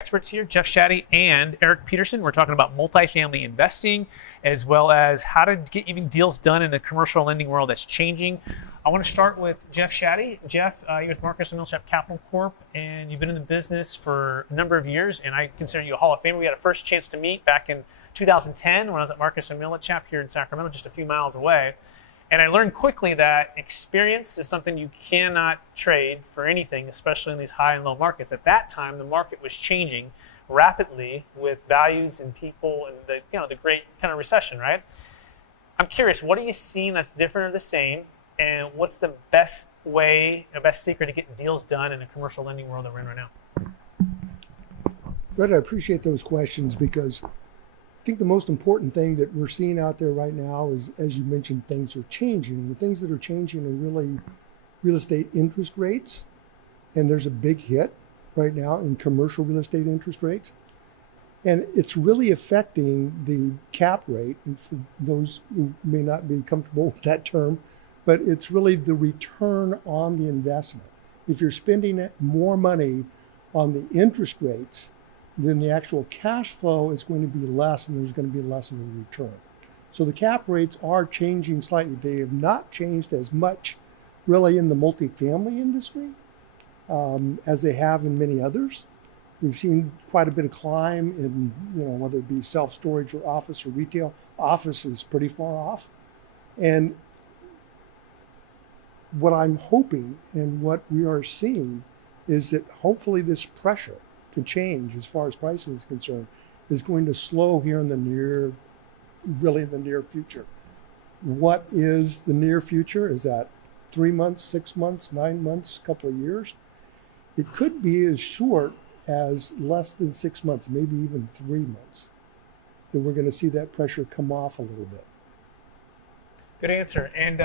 Experts here, Jeff Shaddy and Eric Peterson. We're talking about multifamily investing as well as how to get even deals done in the commercial lending world that's changing. I want to start with Jeff Shaddy. Jeff, you're with Marcus & Millichap Capital Corp, and you've been in the business for a number of years, and I consider you a Hall of Famer. We had a first chance to meet back in 2010 when I was at Marcus & Millichap here in Sacramento, just a few miles away. And I learned quickly that experience is something you cannot trade for anything, especially in these high and low markets. At that time, the market was changing rapidly with values and people and the great kind of recession, right? I'm curious, what are you seeing that's different or the same? And what's the best way, the best secret to getting deals done in the commercial lending world that we're in right now? Good, I appreciate those questions because I think the most important thing that we're seeing out there right now is, as you mentioned, things are changing. The things that are changing are really real estate interest rates. And there's a big hit right now in commercial real estate interest rates. And it's really affecting the cap rate. And for those who may not be comfortable with that term, but it's really the return on the investment. If you're spending more money on the interest rates, then the actual cash flow is going to be less and there's going to be less of a return. So the cap rates are changing slightly. They have not changed as much really in the multifamily industry as they have in many others. We've seen quite a bit of climb in, whether it be self-storage or office or retail. Office is pretty far off. And what I'm hoping and what we are seeing is that hopefully this pressure to change as far as pricing is concerned is going to slow here in the near future. What is the near future? Is that 3 months, 6 months, 9 months, a couple of years? It could be as short as less than 6 months, maybe even 3 months, that we're going to see that pressure come off a little bit. Good answer. And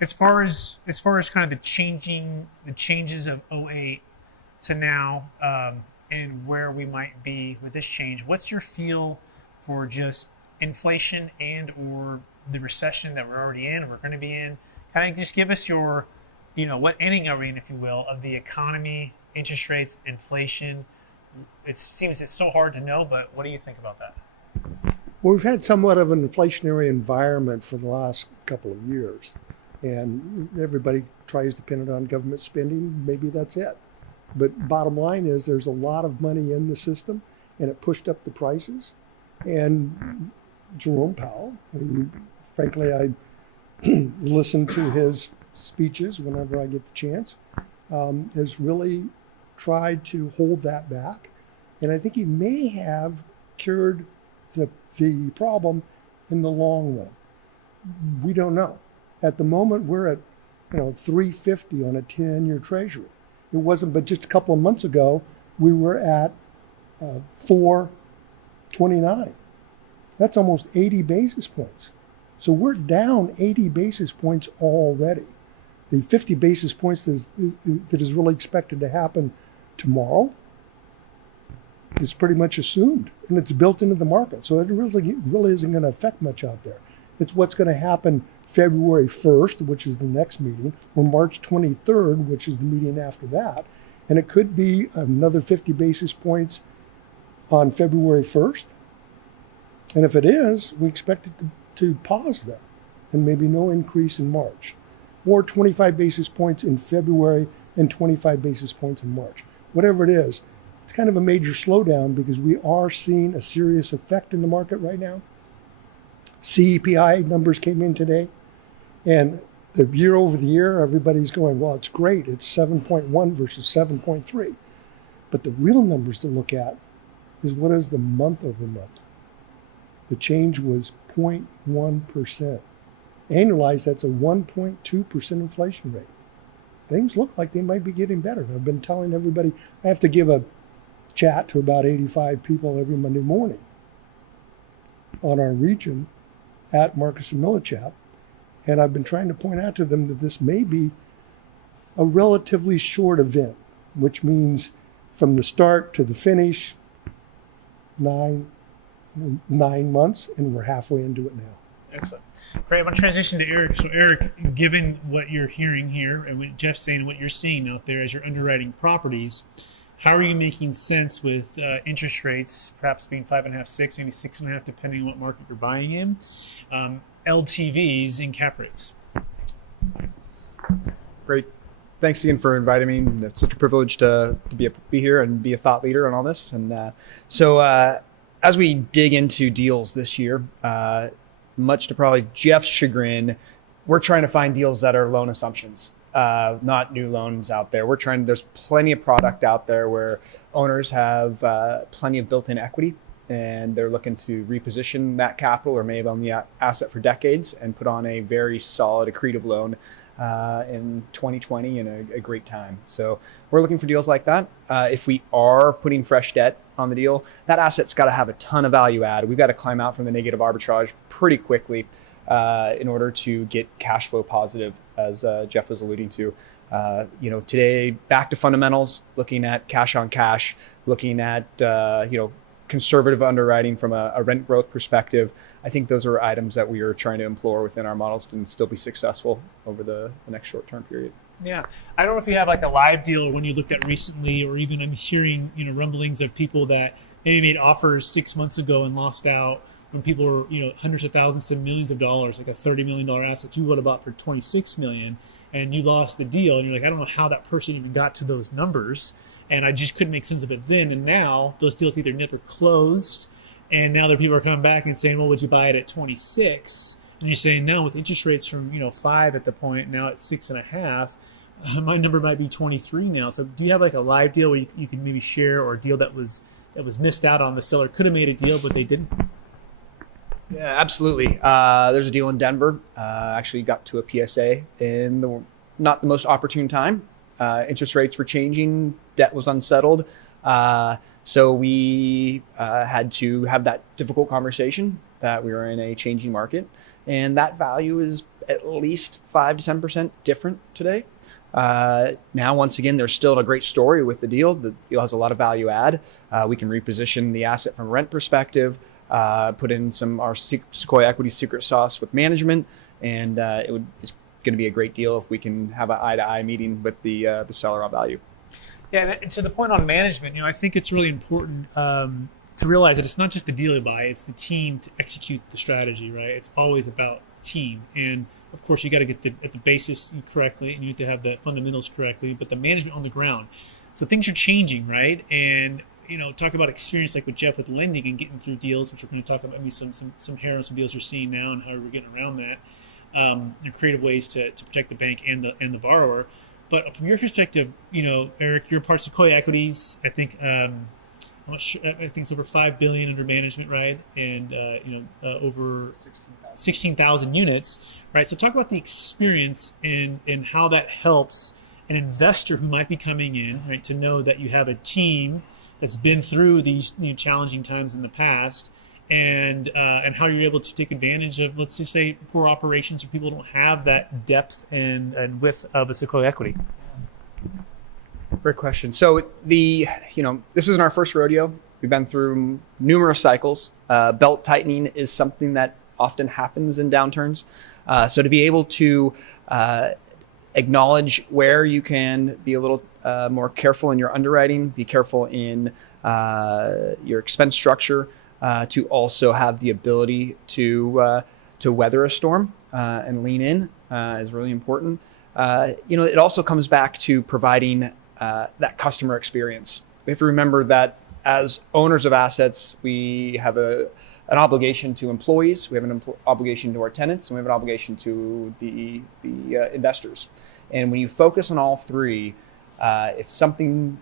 as far as kind of the changes of '08 to now, and where we might be with this change, what's your feel for just inflation and or the recession that we're already in and we're going to be in? Kind of just give us your, what inning are we in, if you will, of the economy, interest rates, inflation. It seems it's so hard to know, but what do you think about that? Well, we've had somewhat of an inflationary environment for the last couple of years, and everybody tries to pin it on government spending. Maybe that's it. But bottom line is there's a lot of money in the system, and it pushed up the prices. And Jerome Powell, who, frankly, I listen to his speeches whenever I get the chance, has really tried to hold that back. And I think he may have cured the problem in the long run. We don't know. At the moment, we're at 350 on a 10-year treasury. It wasn't, but just a couple of months ago, we were at 429. That's almost 80 basis points. So we're down 80 basis points already. The 50 basis points that is really expected to happen tomorrow is pretty much assumed, and it's built into the market. So it really isn't going to affect much out there. It's what's going to happen February 1st, which is the next meeting, or March 23rd, which is the meeting after that. And it could be another 50 basis points on February 1st. And if it is, we expect it to pause there and maybe no increase in March. Or 25 basis points in February and 25 basis points in March. Whatever it is, it's kind of a major slowdown because we are seeing a serious effect in the market right now. CPI numbers came in today, and the year over the year, everybody's going, well, it's great. It's 7.1 versus 7.3. But the real numbers to look at is what is the month over month. The change was 0.1%. Annualized, that's a 1.2% inflation rate. Things look like they might be getting better. I've been telling everybody, I have to give a chat to about 85 people every Monday morning on our region at Marcus & Millichap. And I've been trying to point out to them that this may be a relatively short event, which means from the start to the finish, 9 months, and we're halfway into it now. Excellent. Great. I'm going to transition to Eric. So Eric, given what you're hearing here and what Jeff's saying and what you're seeing out there as you're underwriting properties, how are you making sense with interest rates perhaps being 5.5, 6, maybe 6.5, depending on what market you're buying in, LTVs and cap rates? Great. Thanks again for inviting me. It's such a privilege to be here and be a thought leader on all this. And so as we dig into deals this year, much to probably Jeff's chagrin, we're trying to find deals that are loan assumptions, not new loans out there. There's plenty of product out there where owners have plenty of built-in equity, and they're looking to reposition that capital or maybe on the asset for decades and put on a very solid accretive loan in 2020 in a great time. So we're looking for deals like that. If we are putting fresh debt on the deal, that asset's got to have a ton of value add. We've got to climb out from the negative arbitrage pretty quickly in order to get cash flow positive, as Jeff was alluding to. Today, back to fundamentals, looking at cash on cash, looking at conservative underwriting from a rent growth perspective. I think those are items that we are trying to employ within our models and still be successful over the next short-term period. Yeah, I don't know if you have like a live deal or when you looked at recently, or even I'm hearing rumblings of people that maybe made offers 6 months ago and lost out when people were hundreds of thousands to millions of dollars, like a $30 million asset you would have bought for $26 million, and you lost the deal, and you're like, I don't know how that person even got to those numbers, and I just couldn't make sense of it then. And now those deals either never closed, and now there people are coming back and saying, well, would you buy it at 26? And you're saying, no, with interest rates from 5 at the point, now it's 6.5, my number might be 23 now. So do you have like a live deal where you can maybe share, or a deal that was missed out on? The seller could have made a deal, but they didn't? Yeah, absolutely. There's a deal in Denver. Actually got to a PSA in not the most opportune time. Interest rates were changing, debt was unsettled. So we had to have that difficult conversation that we were in a changing market, and that value is at least 5 to 10% different today. Now, once again, there's still a great story with the deal. The deal has a lot of value add. We can reposition the asset from a rent perspective, put in our Sequoia Equity secret sauce with management, and it's going to be a great deal if we can have an eye-to-eye meeting with the seller on value. Yeah, and to the point on management, I think it's really important to realize that it's not just the deal you buy, it's the team to execute the strategy, right? It's always about team. And of course, you got to get the basis correctly, and you need to have the fundamentals correctly, but the management on the ground. So things are changing, right? And talk about experience like with Jeff with lending and getting through deals, which we're going to talk about. Some hair on some deals you're seeing now and how we're getting around that. Creative ways to protect the bank and the borrower. But from your perspective, Eric, you're part of Sequoia Equities. I think I'm not sure, I think it's over $5 billion under management, right? And over 16,000 units, right? So talk about the experience and how that helps an investor who might be coming in, right, to know that you have a team that's been through these challenging times in the past, and how you're able to take advantage of, let's just say, poor operations, or people don't have that depth and width of a Sequoia Equity. Great question. So this isn't our first rodeo. We've been through numerous cycles. Belt tightening is something that often happens in downturns. So to be able to acknowledge where you can be a little more careful in your underwriting, be careful in your expense structure, to also have the ability to weather a storm and lean in is really important. It also comes back to providing that customer experience. We have to remember that as owners of assets, we have an obligation to employees, we have an obligation to our tenants, and we have an obligation to the investors. And when you focus on all three, if something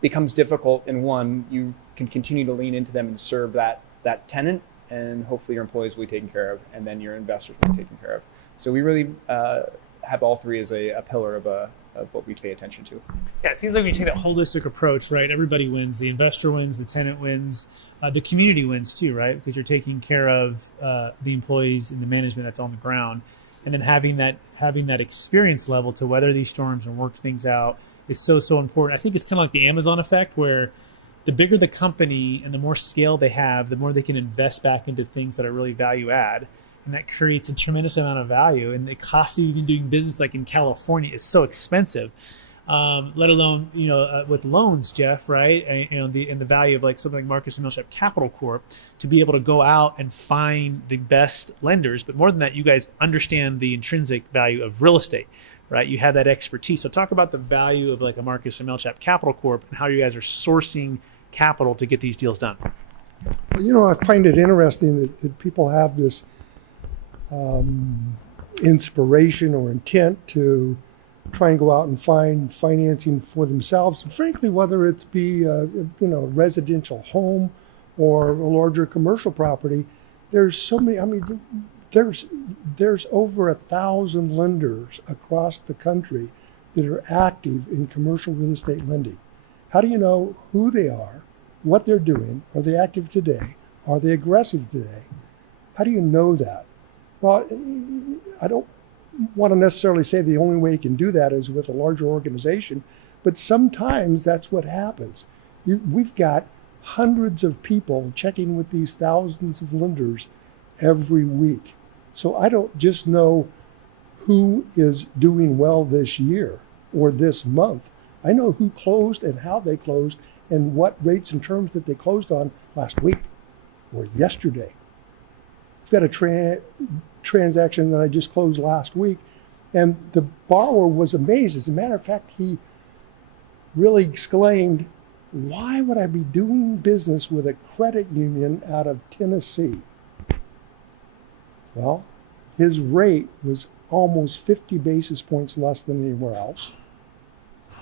becomes difficult in one, you can continue to lean into them and serve that tenant, and hopefully your employees will be taken care of, and then your investors will be taken care of. So we really have all three as a pillar of what we pay attention to. Yeah, it seems like we take that holistic approach, right? Everybody wins. The investor wins, the tenant wins, the community wins too, right? Because you're taking care of the employees and the management that's on the ground, and then having that experience level to weather these storms and work things out is so important. I think it's kind of like the Amazon effect, where the bigger the company and the more scale they have, the more they can invest back into things that are really value add. And that creates a tremendous amount of value. And the cost of even doing business like in California is so expensive. let alone with loans, Jeff, right? And the value of like something like Marcus and Millichap Capital Corp to be able to go out and find the best lenders. But more than that, you guys understand the intrinsic value of real estate, right? You have that expertise. So talk about the value of like a Marcus and Millichap Capital Corp and how you guys are sourcing capital to get these deals done. I find it interesting that people have this inspiration or intent to try and go out and find financing for themselves. And frankly, whether it's be a residential home or a larger commercial property, there's so many. I mean, there's over 1,000 lenders across the country that are active in commercial real estate lending. How do you know who they are, what they're doing? Are they active today? Are they aggressive today? How do you know that? Well, I don't want to necessarily say the only way you can do that is with a larger organization, but sometimes that's what happens. We've got hundreds of people checking with these thousands of lenders every week. So I don't just know who is doing well this year or this month. I know who closed and how they closed and what rates and terms that they closed on last week or yesterday. We've got a transaction that I just closed last week, and the borrower was amazed. As a matter of fact, he really exclaimed, "Why would I be doing business with a credit union out of Tennessee?" Well, his rate was almost 50 basis points less than anywhere else.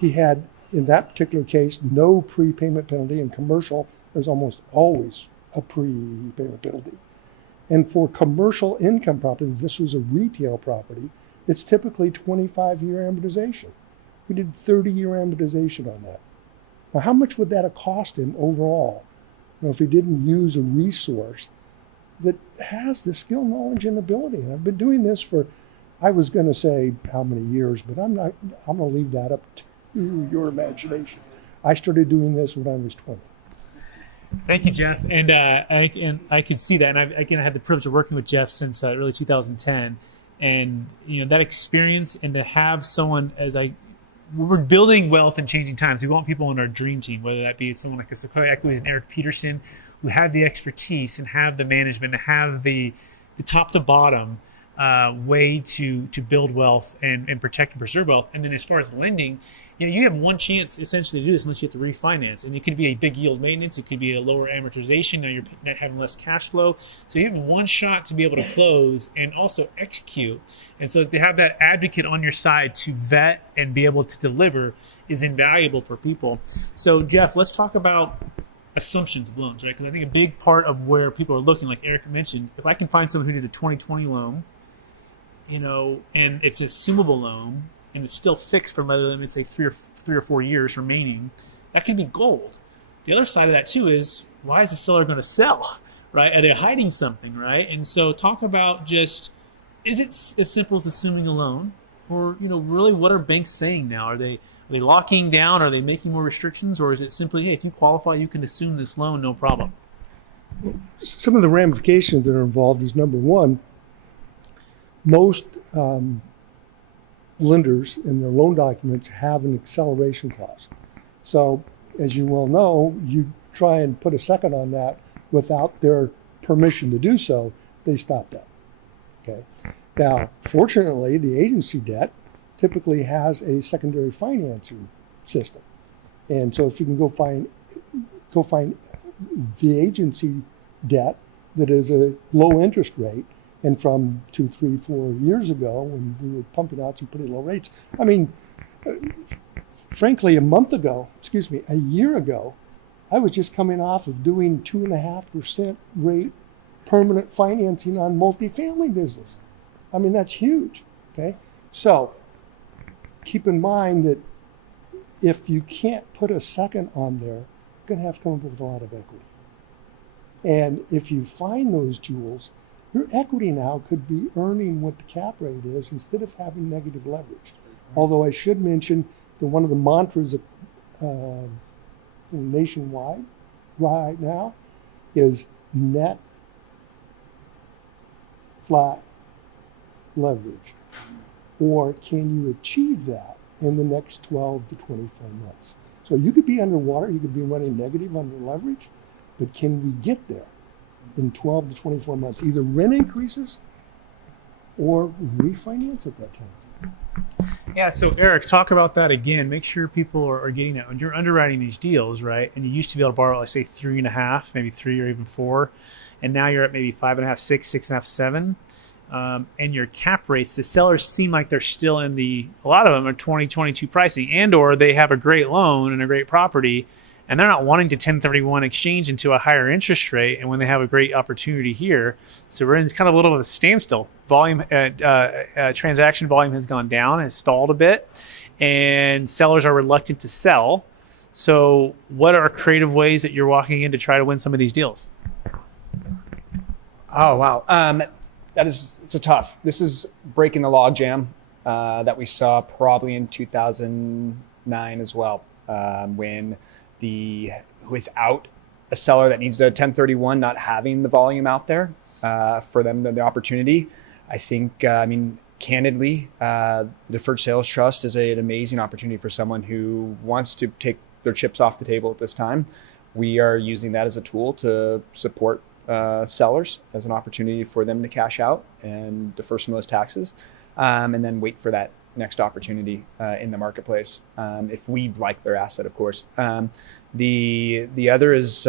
He had, in that particular case, no prepayment penalty. In commercial, there's almost always a prepayment penalty. And for commercial income property, this was a retail property, it's typically 25-year amortization. We did 30-year amortization on that. Now, how much would that have cost him overall, if he didn't use a resource that has the skill, knowledge, and ability? And I've been doing this for, I was going to say how many years, but I'm going to leave that up to your imagination. I started doing this when I was 20. Thank you, Jeff. And I can see that. And I had the privilege of working with Jeff since early 2010. And that experience, and to have someone we're building wealth in changing times. We want people on our dream team, whether that be someone like a Sequoia Equities and Eric Peterson, who have the expertise and have the management and have the top to bottom way to build wealth and protect and preserve wealth. And then as far as lending, you have one chance essentially to do this unless you have to refinance. And it could be a big yield maintenance. It could be a lower amortization. Now you're not having less cash flow. So you have one shot to be able to close and also execute. And so to have that advocate on your side to vet and be able to deliver is invaluable for people. So Jeff, let's talk about assumptions of loans, right? Because I think a big part of where people are looking, like Eric mentioned, if I can find someone who did a 2020 loan, and it's an assumable loan, and it's still fixed for, let's say, three or 4 years remaining, that can be gold. The other side of that too is, why is the seller going to sell, right? Are they hiding something, right? And so talk about just, is it as simple as assuming a loan, or really what are banks saying now? Are they locking down? Are they making more restrictions, or is it simply, hey, if you qualify, you can assume this loan, no problem? Some of the ramifications that are involved is, number one, most lenders in their loan documents have an acceleration clause. So, as you well know, you try and put a second on that without their permission to do so, they stop that. Okay. Now, fortunately, the agency debt typically has a secondary financing system, and so if you can go find the agency debt that is a low interest rate. And from 2, 3, 4 years ago, when we were pumping out some pretty low rates, I mean, frankly, a year ago, I was just coming off of doing 2.5% rate permanent financing on multifamily business. I mean, that's huge, okay? So keep in mind that if you can't put a second on there, you're gonna have to come up with a lot of equity. And if you find those jewels, your equity now could be earning what the cap rate is instead of having negative leverage. Although I should mention that one of the mantras nationwide right now is net flat leverage. Or can you achieve that in the next 12 to 24 months. So you could be underwater, you could be running negative on your leverage, but can we get there in 12 to 24 months? Either rent increases or refinance at that time. Yeah, so Eric, talk about that again. Make sure people are getting that. When you're underwriting these deals, right, and you used to be able to borrow, let's say 3.5, maybe 3 or even 4, and now you're at maybe 5.5, 6, 6.5, 7. And your cap rates, the sellers seem like they're still in a lot of them are 2022 pricing, and or they have a great loan and a great property, and they're not wanting to 1031 exchange into a higher interest rate. And when they have a great opportunity here, so we're in kind of a little of a standstill. Transaction volume has gone down, has stalled a bit, and sellers are reluctant to sell. So what are creative ways that you're walking in to try to win some of these deals? Oh, wow. It's a tough. This is breaking the log jam that we saw probably in 2009 as well, when without a seller that needs to 1031, not having the volume out there for them, the opportunity. I think, candidly, the Deferred Sales Trust is an amazing opportunity for someone who wants to take their chips off the table at this time. We are using that as a tool to support sellers as an opportunity for them to cash out and defer some of those taxes, and then wait for that next opportunity in the marketplace, if we like their asset, of course. The other is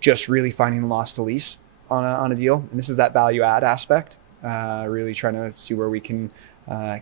just really finding the loss to lease on a deal, and this is that value add aspect, really trying to see where we can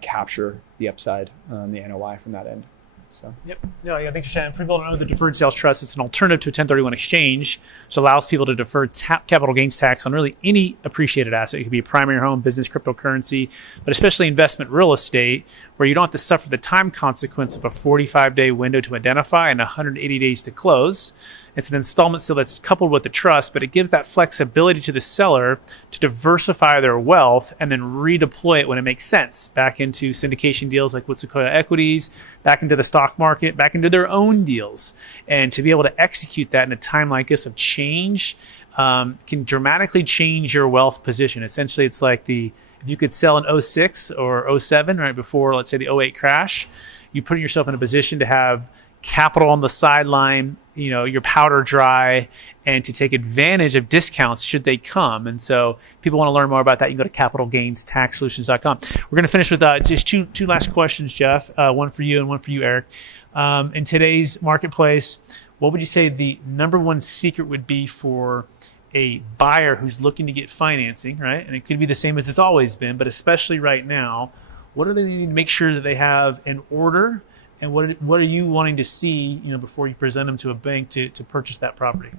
capture the upside on the NOI from that end. So. Yep. No, yeah, thanks for sharing. For people who don't know, the Deferred Sales Trust is an alternative to a 1031 exchange, which allows people to defer capital gains tax on really any appreciated asset. It could be a primary home, business, cryptocurrency, but especially investment real estate, where you don't have to suffer the time consequence of a 45-day window to identify and 180 days to close. It's an installment sale that's coupled with the trust, but it gives that flexibility to the seller to diversify their wealth and then redeploy it when it makes sense back into syndication deals like with Sequoia Equities, back into the stock market, back into their own deals. And to be able to execute that in a time like this of change can dramatically change your wealth position. Essentially, it's like if you could sell in 06 or 07, right before, let's say, the 08 crash, you put yourself in a position to have capital on the sideline, your powder dry, and to take advantage of discounts should they come. And so people want to learn more about that. You can go to capitalgainstaxsolutions.com. We're going to finish with just two last questions, Jeff, one for you and one for you, Eric. In today's marketplace, what would you say the number one secret would be for a buyer who's looking to get financing, right? And it could be the same as it's always been, but especially right now, what do they need to make sure that they have in order? And what are you wanting to see, before you present them to a bank to purchase that property?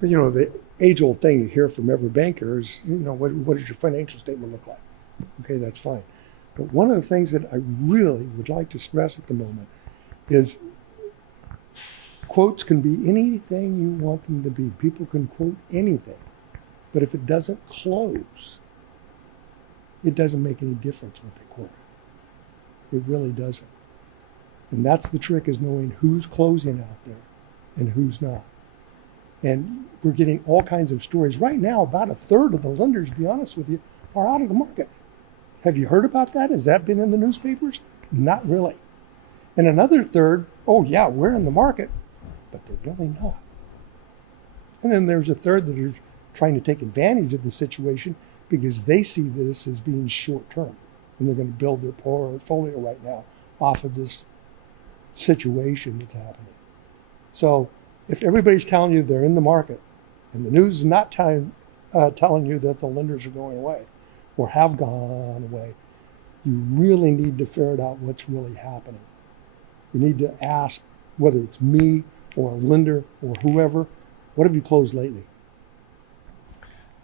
But the age-old thing you hear from every banker is, what does your financial statement look like? Okay, that's fine. But one of the things that I really would like to stress at the moment is quotes can be anything you want them to be. People can quote anything. But if it doesn't close, it doesn't make any difference what they quote. It really doesn't. And that's the trick, is knowing who's closing out there and who's not. And we're getting all kinds of stories. Right now, about a third of the lenders, to be honest with you, are out of the market. Have you heard about that? Has that been in the newspapers? Not really. And another third, oh yeah, we're in the market, but they're really not. And then there's a third that are trying to take advantage of the situation because they see this as being short term. And they're going to build their portfolio right now off of this situation that's happening. So if everybody's telling you they're in the market and the news is not telling you that the lenders are going away or have gone away, you really need to ferret out what's really happening. You need to ask, whether it's me or a lender or whoever, what have you closed lately?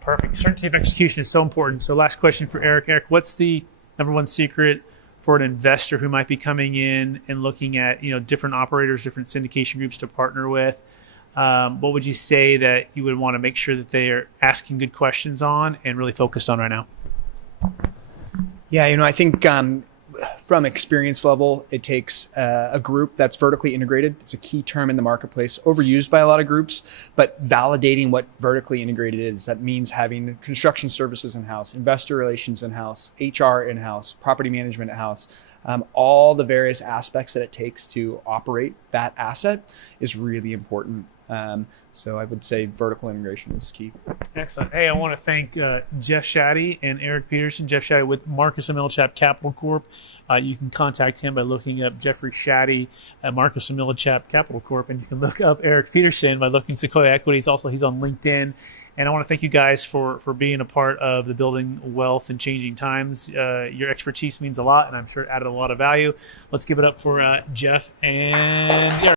Perfect. Certainty of execution is so important. So last question for Eric. Eric, what's the number one secret for an investor who might be coming in and looking at different operators, different syndication groups to partner with? What would you say that you would want to make sure that they are asking good questions on and really focused on right now? Yeah, I think from experience level, it takes a group that's vertically integrated. It's a key term in the marketplace, overused by a lot of groups, but validating what vertically integrated is. That means having construction services in-house, investor relations in-house, HR in-house, property management in-house, all the various aspects that it takes to operate that asset is really important. So I would say vertical integration is key. Excellent. Hey, I want to thank Jeff Shaddy and Eric Peterson. Jeff Shaddy with Marcus and Millichap Capital Corp. You can contact him by looking up Jeffrey Shaddy at Marcus and Millichap Capital Corp. And you can look up Eric Peterson by looking Sequoia Equities. Also, he's on LinkedIn. And I want to thank you guys for being a part of the Building Wealth in Changing Times. Your expertise means a lot, and I'm sure it added a lot of value. Let's give it up for Jeff and Eric.